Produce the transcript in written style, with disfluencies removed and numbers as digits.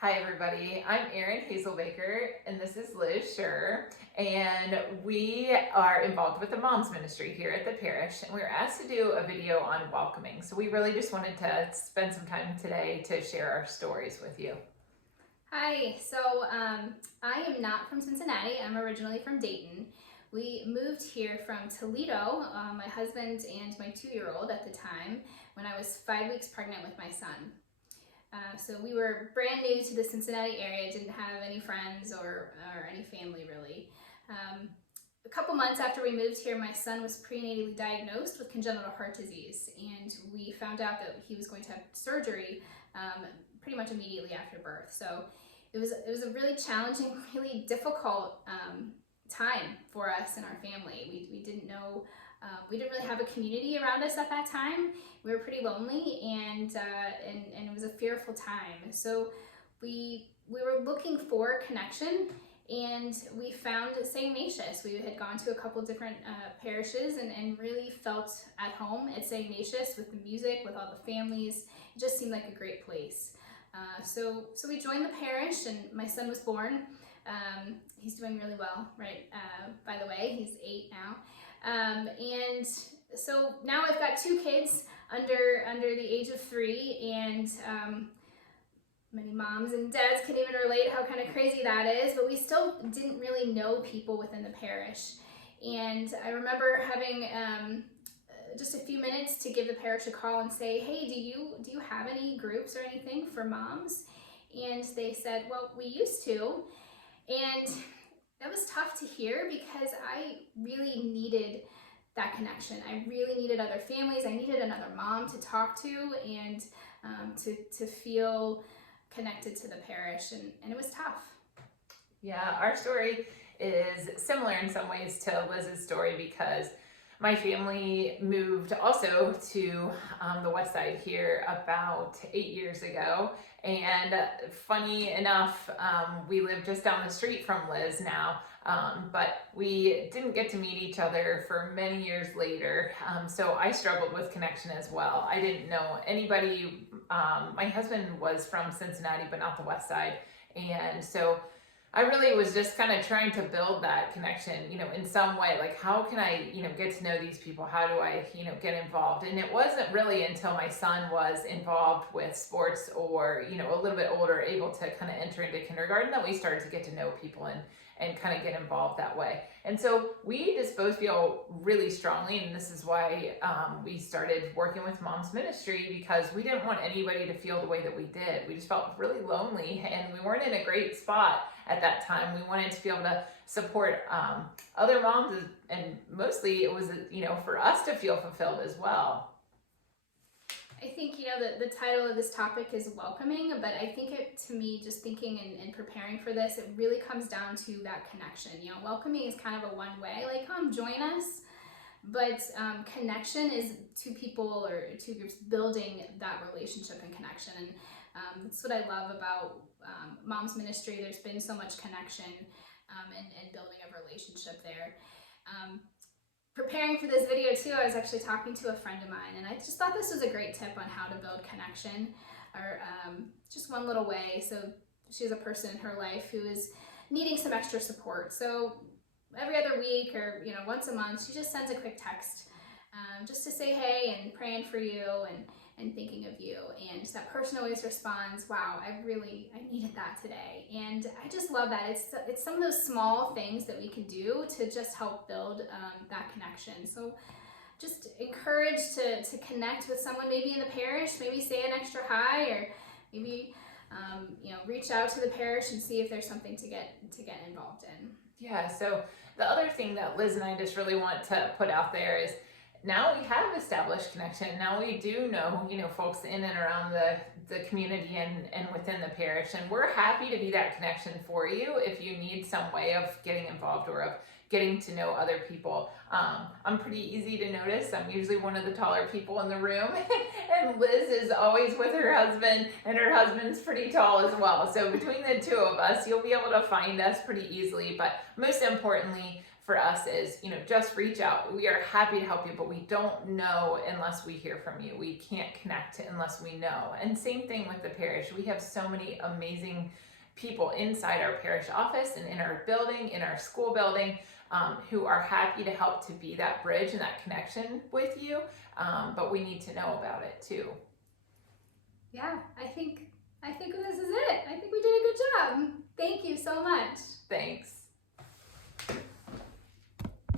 Hi everybody, I'm Erin Hazelbaker and this is Liz Schurrer, and we are involved with the Moms Ministry here at the parish, and we were asked to do a video on welcoming. So we really just wanted to spend some time today to share our stories with you. Hi, I am not from Cincinnati. I'm originally from Dayton. We moved here from Toledo, my husband and my 2-year-old at the time, when I was 5 weeks pregnant with my son. So we were brand new to the Cincinnati area, didn't have any friends or any family really. A couple months after we moved here, my son was prenatally diagnosed with congenital heart disease, and we found out that he was going to have surgery pretty much immediately after birth. So it was a really challenging, really difficult time for us and our family. We didn't know, we didn't really have a community around us at that time. We were pretty lonely, and it was a fearful time. So we were looking for connection, and we found St. Ignatius. We had gone to a couple different parishes and really felt at home at St. Ignatius with the music, with all the families. It just seemed like a great place. So we joined the parish, and my son was born. He's doing really well, right? By the way, he's 8 now. And so now I've got 2 kids under the age of 3, and many moms and dads can even relate how kind of crazy that is, but we still didn't really know people within the parish. And I remember having just a few minutes to give the parish a call and say, hey, do you have any groups or anything for moms? And they said, well, we used to. And that was tough to hear because I really needed that connection. I really needed other families. I needed another mom to talk to and to feel connected to the parish, and it was tough. Yeah, our story is similar in some ways to Liz's story because my family moved also to the west side here about 8 years ago. And funny enough, we live just down the street from Liz now, but we didn't get to meet each other for many years later. So I struggled with connection as well. I didn't know anybody. My husband was from Cincinnati, but not the west side. And so I really was just kind of trying to build that connection, in some way. Like, how can I, get to know these people? How do I, get involved? And it wasn't really until my son was involved with sports or, a little bit older, able to kind of enter into kindergarten, that we started to get to know people and kind of get involved that way. And so we just both feel really strongly, and this is why we started working with Moms Ministry, because we didn't want anybody to feel the way that we did. We just felt really lonely, and we weren't in a great spot at that time. We wanted to be able to support other moms, and mostly it was, for us to feel fulfilled as well. I think, the title of this topic is welcoming, but I think to me, just thinking and preparing for this, it really comes down to that connection. Welcoming is kind of a one way, like, come join us. But connection is 2 people or 2 groups building that relationship and connection. And that's what I love about Moms Ministry. There's been so much connection and building a relationship there. Preparing for this video too, I was actually talking to a friend of mine, and I just thought this was a great tip on how to build connection, or just one little way. So she has a person in her life who is needing some extra support. So every other week or once a month, she just sends a quick text just to say hey and praying for you and thinking of you. And that person always responds, wow, I needed that today. And I just love that. It's some of those small things that we can do to just help build that connection. So just encourage to connect with someone maybe in the parish, maybe say an extra hi, or maybe reach out to the parish and see if there's something to get involved in. Yeah, so the other thing that Liz and I just really want to put out there is, now we have established connection. Now we do know, folks in and around the community and within the parish. And we're happy to be that connection for you if you need some way of getting involved or of getting to know other people. I'm pretty easy to notice. I'm usually one of the taller people in the room. And Liz is always with her husband, and her husband's pretty tall as well. So between the 2 of us, you'll be able to find us pretty easily. But most importantly, for us is, just reach out. We are happy to help you, but we don't know unless we hear from you. We can't connect unless we know. And same thing with the parish. We have so many amazing people inside our parish office and in our building, in our school building, who are happy to help to be that bridge and that connection with you. But we need to know about it too. Yeah, I think this is it. I think we did a good job. Thank you so much. Thanks.